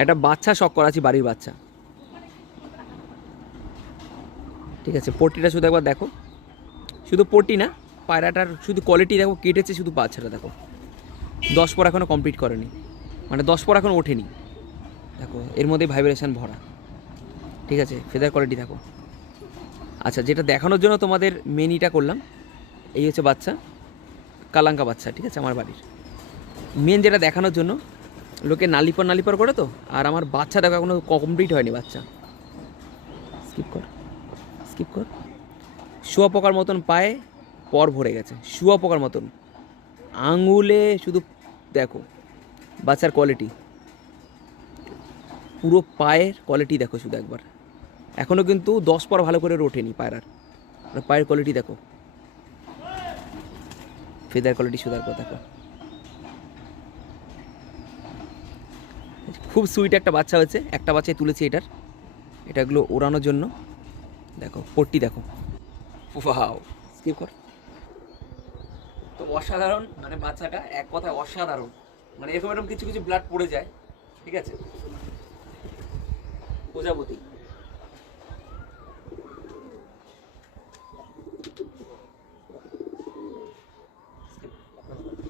একটা বাচ্চা শখ করাচ্ছি, বাড়ির বাচ্চা। ঠিক আছে, পট্টিটা শুধু একবার দেখো, শুধু পট্টি না, পায়রাটার শুধু কোয়ালিটি দেখো, কেটেছে শুধু বাচ্চাটা দেখো, 10 পর এখনও কমপ্লিট করেনি, মানে 10 পর এখন ওঠেনি। দেখো এর মধ্যে ভাইব্রেশন ভরা। ঠিক আছে, ফেদার কোয়ালিটি দেখো। আচ্ছা, যেটা দেখানোর জন্য তোমাদের মেনিটা করলাম, এই হচ্ছে বাচ্চা, কালাঙ্কা বাচ্চা। ঠিক আছে, আমার বাড়ির মেন যেটা দেখানোর জন্য, লোকে নালিপর নালিপর করে তো, আর আমার বাচ্চা দেখো এখনো কমপ্লিট হয়নি বাচ্চা। স্কিপ কর, স্কিপ কর। শুয়া পোকার মতন পায়ে পর ভরে গেছে, শুয়া পোকার মতন আঙুলে শুধু দেখো বাচ্চার কোয়ালিটি, পুরো পায়ের কোয়ালিটি দেখো শুধু একবার। এখনও কিন্তু 10 পর ভালো করে ওঠেনি পায়রার, পায়ের কোয়ালিটি দেখো, ফেদার কোয়ালিটি শুধু একবার দেখো। খুব সুইট একটা বাচ্চা হয়েছে, একটা বাচ্চাই তুলেছি এটার, এটাগুলো ওড়ানোর জন্য। দেখো পট্টি দেখো, ওয়াও, স্কিপ কর। তো অসাধারণ, মানে বাচ্চাটা এক কথায় অসাধারণ, মানে এরকম এরকম কিছু কিছু ব্লাড পড়ে যায়। ঠিক আছে, প্রজাপতি